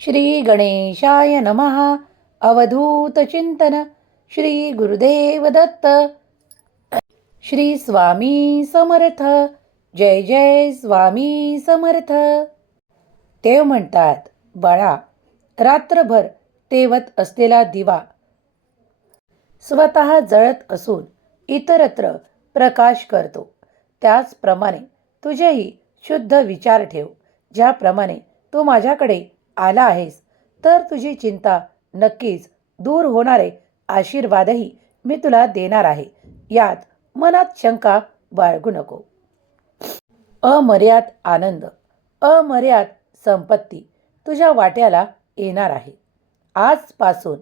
श्री गणेशाय नमः. अवधूत चिंतन. श्री गुरुदेव दत्त. श्री स्वामी समर्थ. जय जय स्वामी समर्थ. ते म्हणतात बाळा रात्रभर तेवत असलेला दिवा स्वतः जळत असून इतरत्र प्रकाश करतो. त्याचप्रमाणे तुझेही शुद्ध विचार ठेव. ज्याप्रमाणे तू माझ्याकडे आला आहेस तर तुझी चिंता नक्कीच दूर होणारे आशीर्वादही मी तुला देणार आहे. यात मनात शंका बाळगू नको. अमर्याद आनंद अमर्याद संपत्ती तुझ्या वाट्याला येणार आहे. आजपासून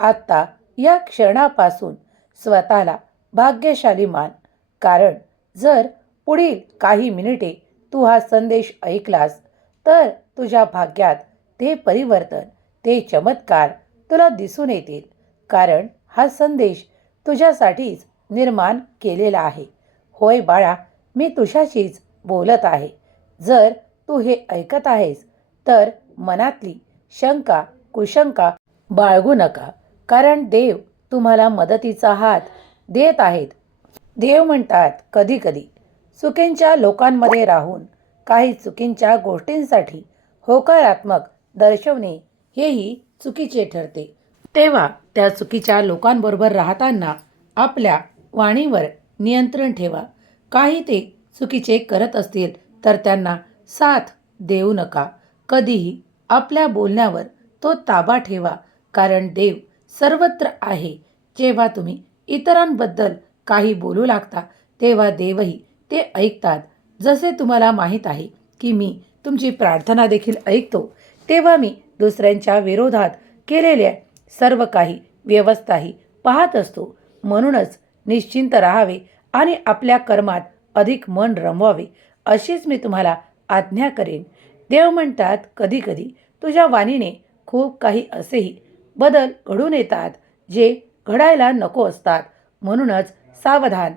आत्ता या क्षणापासून स्वतःला भाग्यशाली मान. कारण जर पुढील काही मिनिटे तू हा संदेश ऐकलास तर तुझ्या भाग्यात ते परिवर्तन ते चमत्कार तुला दिसून येतील. कारण हा संदेश तुझ्यासाठीच निर्माण केलेला आहे. होय बाळा मी तुझ्याशीच बोलत आहे. जर तू हे ऐकत आहेस तर मनातली शंका कुशंका बाळगू नका. कारण देव तुम्हाला मदतीचा हात देत आहेत. देव म्हणतात कधी कधी चुकींच्या लोकांमध्ये राहून काही चुकींच्या गोष्टींसाठी होकारात्मक दर्शवणे हेही चुकीचे ठरते. तेव्हा त्या चुकीच्या लोकांबरोबर राहताना आपल्या वाणीवर नियंत्रण ठेवा. काही ते चुकीचे करत असतील तर त्यांना साथ देऊ नका. कधीही आपल्या बोलण्यावर तो ताबा ठेवा कारण देव सर्वत्र आहे. जेव्हा तुम्ही इतरांबद्दल काही बोलू लागता तेव्हा देवही ते ऐकतात. जसे तुम्हाला माहीत आहे की मी तुमची प्रार्थना देखील ऐकतो तेव्हा मी दुसऱ्यांच्या विरोधात केलेल्या सर्व काही व्यवस्थाही पाहत असतो. म्हणूनच निश्चिंत राहावे आणि आपल्या कर्मात अधिक मन रमवावे अशीच मी तुम्हाला आज्ञा करेन. देव म्हणतात कधीकधी तुझ्या वाणीने खूप काही असेही बदल घडून येतात जे घडायला नको असतात. म्हणूनच सावधान.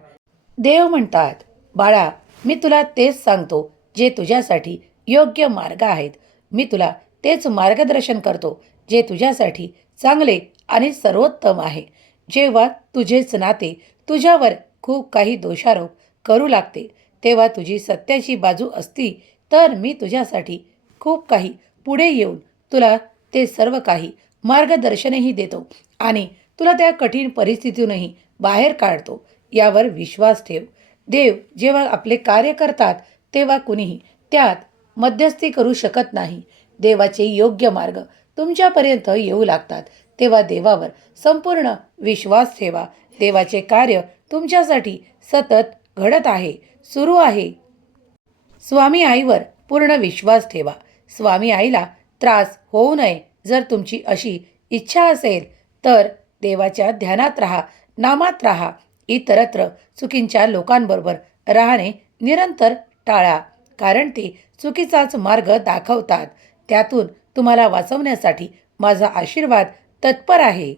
देव म्हणतात बाळा मी तुला तेच सांगतो जे तुझ्यासाठी योग्य मार्ग आहेत. मी तुला तेच मार्गदर्शन करतो जे तुझ्यासाठी चांगले आणि सर्वोत्तम आहे. जेव्हा तुझेच नाते तुझ्यावर खूप काही दोषारोप करू लागते तेव्हा तुझी सत्याची बाजू असती तर मी तुझ्यासाठी खूप काही पुढे येऊन तुला ते सर्व काही मार्गदर्शनही देतो आणि तुला त्या कठीण परिस्थितीतूनही बाहेर काढतो. यावर विश्वास ठेव. देव जेव्हा आपले कार्य करतात तेव्हा कुणीही त्यात मध्यस्थी करू शकत नाही. देवाचे योग्य मार्ग तुमच्यापर्यंत येऊ लागतात. तेव्हा देवावर संपूर्ण विश्वास ठेवा. देवाचे कार्य तुमच्यासाठी सतत घडत आहे. सुरू आहे. स्वामी आईवर पूर्ण विश्वास ठेवा. स्वामी आईला त्रास होऊ नये. जर तुमची अशी इच्छा असेल तर देवाच्या ध्यानात राहा नामात राहा. इतरत्र चुकींच्या लोकांबरोबर राहणे निरंतर टाळा. कारण ते चुकीचाच मार्ग दाखवतात. त्यातून तुम्हाला वाचवण्यासाठी माझा आशीर्वाद तत्पर आहे.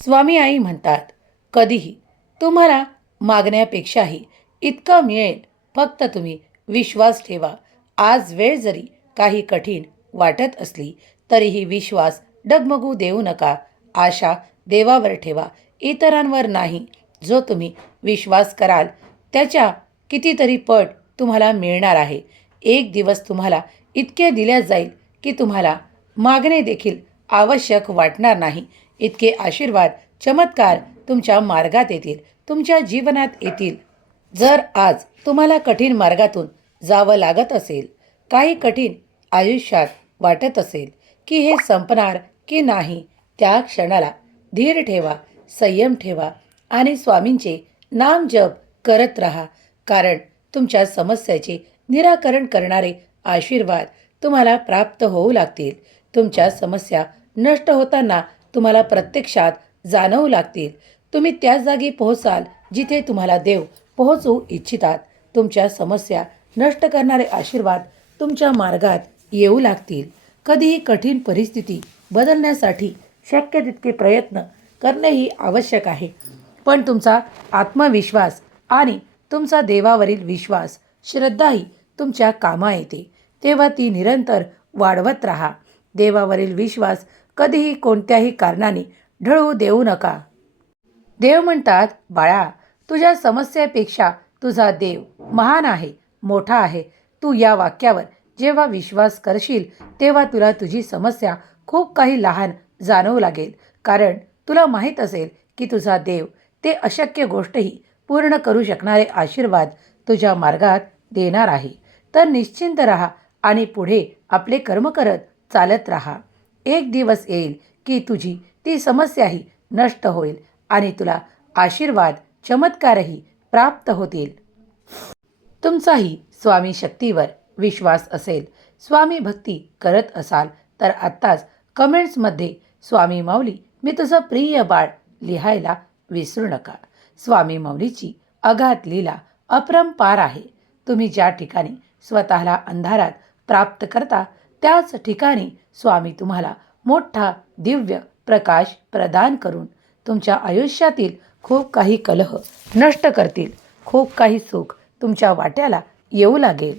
स्वामी आई म्हणतात कधीही तुम्हाला मागण्यापेक्षाही इतकं मिळेल. फक्त तुम्ही विश्वास ठेवा. आज वेळ जरी काही कठीण वाटत असली तरीही विश्वास डगमगू देऊ नका. आशा देवावर ठेवा. इतरांवर नाही. जो तुम्ही विश्वास कराल त्याच्या कितीतरी पट तुम्हाला मिळणार आहे. एक दिवस तुम्हाला इतके दिल्या जाईल की तुम्हाला मागणे देखील आवश्यक वाटणार नाही. इतके आशीर्वाद चमत्कार तुमच्या मार्गात येतील तुमच्या जीवनात येतील. जर आज तुम्हाला कठीण मार्गातून जावं लागत असेल काही कठीण आयुष्यात वाटत असेल की हे संपणार की नाही त्या क्षणाला धीर ठेवा संयम ठेवा आणि स्वामींचे नाम जप करत राहा. कारण तुमच्या समस्याचे निराकरण करणारे आशीर्वाद तुम्हाला प्राप्त होऊ लागतील. तुमच्या समस्या नष्ट होताना तुम्हाला प्रत्यक्षात जाणवू लागतील. तुम्ही त्याच जागी पोहोचाल जिथे तुम्हाला देव पोहोचू इच्छितात. तुमच्या समस्या नष्ट करणारे आशीर्वाद तुमच्या मार्गात येऊ लागतील. कधीही कठीण परिस्थिती बदलण्यासाठी शक्य तितके प्रयत्न करणेही आवश्यक आहे. पण तुमचा आत्मविश्वास आणि तुमचा देवावरील विश्वास श्रद्धाही तुमच्या कामा येते. तेव्हा ती निरंतर वाढवत राहा. देवावरील विश्वास कधीही कोणत्याही कारणाने ढळू देऊ नका. देव म्हणतात बाळा तुझ्या समस्येपेक्षा तुझा देव महान आहे मोठा आहे. तू या वाक्यावर जेव्हा विश्वास करशील तेव्हा तुला तुझी समस्या खूप काही लहान जाणवू लागेल. कारण तुला माहीत असेल की तुझा देव ते अशक्य गोष्टही पूर्ण करू शकणारे आशीर्वाद तुझ्या मार्गात देणार आहे. तर निश्चिंत राहा आणि पुढे आपले कर्म करत चालत राहा. एक दिवस येईल की तुझी ती समस्याही नष्ट होईल आणि तुला आशीर्वाद चमत्कारही प्राप्त होतील. तुमचाही स्वामी शक्तीवर विश्वास असेल. स्वामी भक्ती करत असाल तर आत्ताच कमेंट्समध्ये स्वामी माऊली मी तुझं प्रिय बाळ लिहायला विसरू नका. स्वामी माऊलीची अगाध लीला अपरंपार आहे. तुम्ही ज्या ठिकाणी स्वतःला अंधारात प्राप्त करता त्याच ठिकाणी स्वामी तुम्हाला मोठा दिव्य प्रकाश प्रदान करून तुमच्या आयुष्यातील खूप काही कलह नष्ट करतील. खूप काही सुख तुमच्या वाट्याला येऊ लागेल.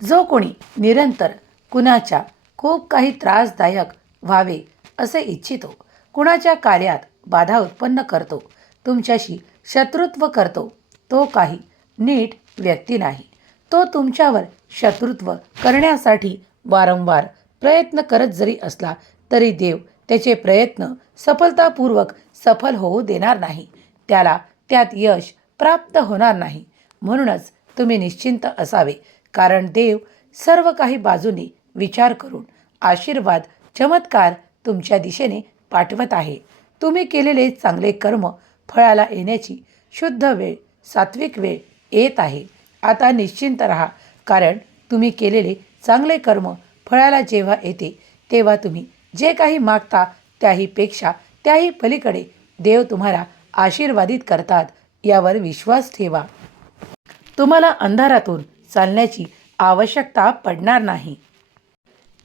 जो कोणी निरंतर कुणाच्या खूप काही त्रासदायक व्हावे असे इच्छितो कुणाच्या कार्यात बाधा उत्पन्न करतो तुमच्याशी शत्रुत्व करतो तो काही नीट व्यक्ती नाही. तो तुमच्यावर शत्रुत्व करण्यासाठी वारंवार प्रयत्न करत जरी असला तरी देव त्याचे प्रयत्न सफलतापूर्वक सफल होऊ देणार नाही. त्याला त्यात यश प्राप्त होणार नाही. म्हणूनच तुम्ही निश्चिंत असावे कारण देव सर्व काही बाजूनी विचार करून आशीर्वाद चमत्कार तुमच्या दिशेने पाठवत आहे. तुम्ही केलेले चांगले कर्म फळाला येण्याची शुद्ध वेळ सात्विक वेळ येत आहे. आता निश्चिंत राहा कारण तुम्ही केलेले चांगले कर्म फळाला जेव्हा येते तेव्हा तुम्ही जे काही मागता त्याहीपेक्षा त्याही पलीकडे देव तुम्हाला आशीर्वादित करतात यावर विश्वास ठेवा. तुम्हाला अंधारातून चालण्याची आवश्यकता पडणार नाही.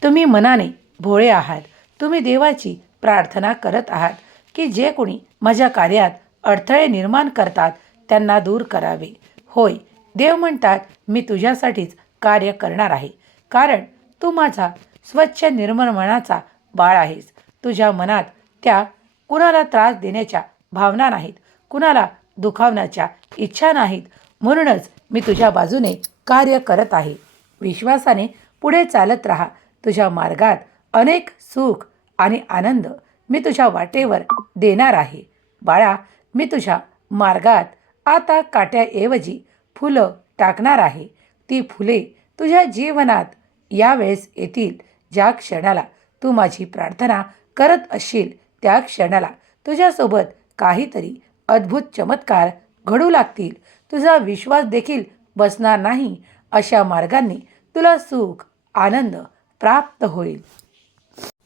तुम्ही मनाने भोळे आहात तुम्ही देवाची प्रार्थना करत आहात की जे कोणी माझ्या कार्यात अडथळे निर्माण करतात त्यांना दूर करावे. होय देव म्हणतात मी तुझ्यासाठीच कार्य करणार आहे. कारण तू माझा स्वच्छ निर्मळ मनाचा बाळ आहेस. तुझ्या मनात त्या कुणाला त्रास देण्याच्या भावना नाहीत. कुणाला दुखावण्याच्या इच्छा नाहीत. म्हणूनच मी तुझ्या बाजूने कार्य करत आहे. विश्वासाने पुढे चालत राहा. तुझ्या मार्गात अनेक सुख आणि आनंद मी तुझ्या वाटेवर देणार आहे. बाळा मी तुझ्या मार्गात आता काट्याऐवजी फुलं टाकणार आहे. ती फुले तुझ्या जीवनात यावेळेस येतील. ज्या क्षणाला तू माझी प्रार्थना करत असशील त्या क्षणाला तुझ्यासोबत काहीतरी अद्भुत चमत्कार घडू लागतील. तुझा विश्वास देखील बसणार नाही. अशा मार्गांनी तुला सुख आनंद प्राप्त होईल.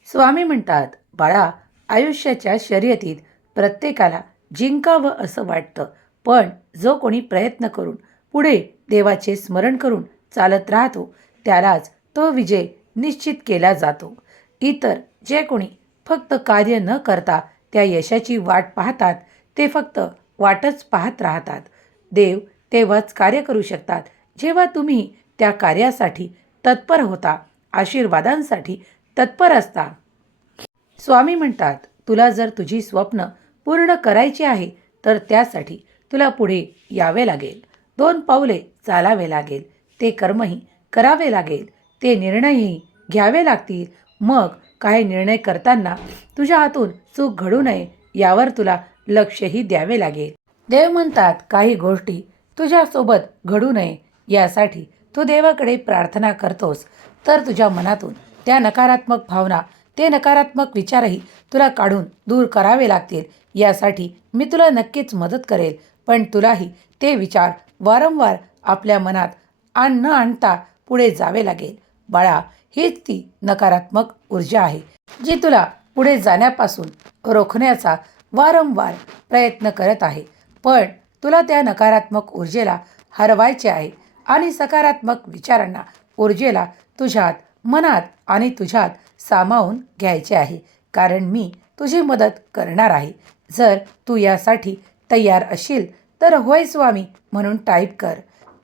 स्वामी म्हणतात बाळा आयुष्याच्या शर्यतीत प्रत्येकाला जिंकावं असं वाटतं पण जो कोणी प्रयत्न करून पुढे देवाचे स्मरण करून चालत राहतो त्यालाच तो विजय निश्चित केला जातो. इतर जे कोणी फक्त कार्य न करता त्या यशाची वाट पाहतात ते फक्त वाटच पाहत राहतात. देव तेव्हाच कार्य करू शकतात जेव्हा तुम्ही त्या कार्यासाठी तत्पर होता आशीर्वादांसाठी तत्पर असता. स्वामी म्हणतात तुला जर तुझी स्वप्न पूर्ण करायची आहे तर त्यासाठी तुला पुढे यावे लागेल. दोन पावले चालावे लागेल. ते कर्मही करावे लागेल. ते निर्णयही घ्यावे लागतील. मग काही निर्णय करताना तुझ्या हातून चूक घडू नये यावर तुला लक्षही द्यावे लागेल. देव म्हणतात काही गोष्टी तुझ्यासोबत घडू नये. यासाठी तू देवाकडे प्रार्थना करतोस. तर तुझ्या मनातून त्या नकारात्मक भावना ते नकारात्मक विचारही तुला काढून दूर करावे लागतील. यासाठी मी तुला नक्कीच मदत करेल. पण तुलाही ते विचार वारंवार आपल्या मनात आण न आणता पुढे जावे लागेल. बाळा हीच ती नकारात्मक ऊर्जा आहे जी तुला पुढे जाण्यापासून रोखण्याचा वारंवार प्रयत्न करत आहे. पण तुला त्या नकारात्मक ऊर्जेला हरवायचे आहे आणि सकारात्मक विचारांना ऊर्जेला तुझ्यात मनात आणि तुझ्यात सामावून घ्यायचे आहे. कारण मी तुझी मदत करणार आहे. जर तू यासाठी तयार असेल तर होय स्वामी म्हणून टाईप कर.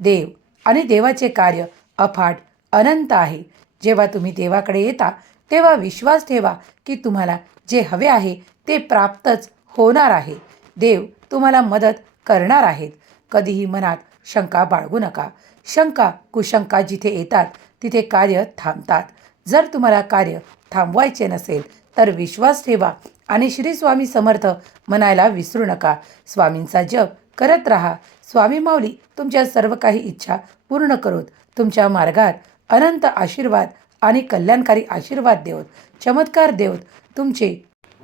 देव आणि देवाचे कार्य अफाट अनंत आहे. जेव्हा तुम्ही देवाकडे येता तेव्हा विश्वास ठेवा की तुम्हाला जे हवे आहे ते प्राप्तच होणार आहे. देव तुम्हाला मदत करणार आहेत. कधीही मनात शंका बाळगू नका. शंका कुशंका जिथे येतात तिथे कार्य थांबतात. जर तुम्हाला कार्य थांबवायचे नसेल तर विश्वास ठेवा आणि श्री स्वामी समर्थ म्हणायला विसरू नका. स्वामींचा जप करत राहा. स्वामी माऊली तुमच्या सर्व काही इच्छा पूर्ण करोत. तुमच्या मार्गात अनंत आशीर्वाद आणि कल्याणकारी आशीर्वाद देवत. चमत्कार देवत. तुमचे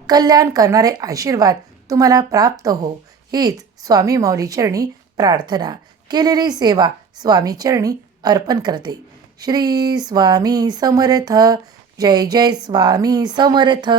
कल्याण करणारे आशीर्वाद तुम्हाला प्राप्त हो. हीच स्वामी माऊली चरणी प्रार्थना. केलेली सेवा स्वामी चरणी अर्पण करते. श्री स्वामी समर्थ. जय जय स्वामी समर्थ.